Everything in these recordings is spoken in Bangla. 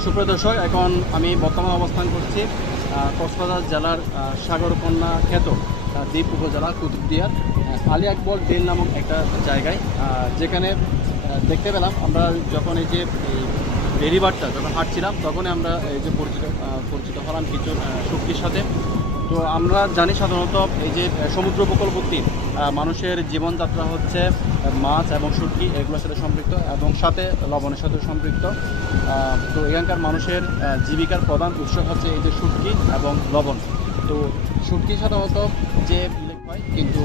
সুপ্রিয় দর্শক, এখন আমি বর্তমানে অবস্থান করছি কক্সবাজার জেলার সাগরকন্যা খ্যাত দ্বীপ উপজেলা কুতুবদিয়ার আলী আকবর ডেল নামক একটা জায়গায়, যেখানে দেখতে পেলাম আমরা যখন এই যে বেরিবারটা যখন হাঁটছিলাম তখনই আমরা এই যে পরিচিত হলাম কিছু শক্তির সাথে। তো আমরা জানি সাধারণত এই যে সমুদ্র উপকূলবর্তী মানুষের জীবনযাত্রা হচ্ছে মাছ এবং শুটকি এগুলোর সাথে সম্পৃক্ত এবং সাথে লবণের সাথে সম্পৃক্ত। তো এখানকার মানুষের জীবিকার প্রধান উৎস হচ্ছে এই যে শুটকি এবং লবণ। তো শুটকি সাধারণত যে হয়, কিন্তু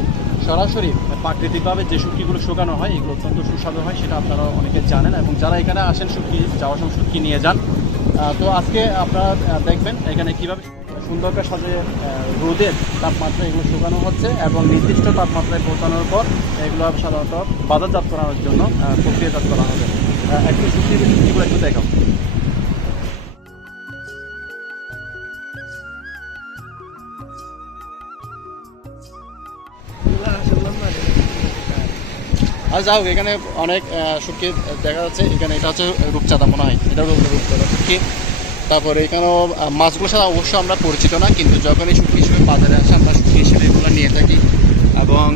সরাসরি প্রাকৃতিকভাবে যে শুটকিগুলো শুকানো হয় এগুলো অত্যন্ত সুস্বাদু হয়, সেটা আপনারা অনেকে জানেন এবং যারা এখানে আসেন শুটকি যাওয়ার সময় শুটকি নিয়ে যান। তো আজকে আপনারা দেখবেন এখানে কীভাবে সুন্দর করে সাজে রোদের তাপমাত্রা এগুলো শুকানো হচ্ছে এবং নির্দিষ্ট তাপমাত্রায় পৌঁছানোর পর এগুলো সাধারণত বাজারজাত করানোর জন্য প্রক্রিয়াজাত করা হবে। একটু শুটকিগুলো একটু দেখাও। আর যাও, এখানে অনেক শুটকি দেখা যাচ্ছে। এখানে এটা হচ্ছে রূপচাঁদা মনে হয়, এটা রূপচাঁদা শুটকি। তারপরে এখানেও মাছগুলোর সাথে অবশ্য আমরা পরিচিত না, কিন্তু যখন এই শুটকি হিসেবে বাজারে আসে আমরা শুটকি হিসেবে এগুলো নিয়ে থাকি এবং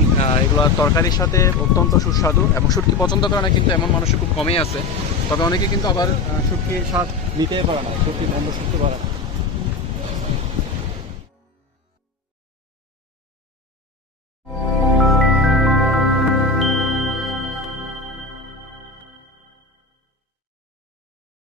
এগুলো তরকারির সাথে অত্যন্ত সুস্বাদু। এবং শুটকি পছন্দ করে না কিন্তু এমন মানুষের খুব কমই আছে, তবে অনেকে কিন্তু আবার শুটকির স্বাদ নিতে পারে না, শুটকি বন্ধ করতে পারে না।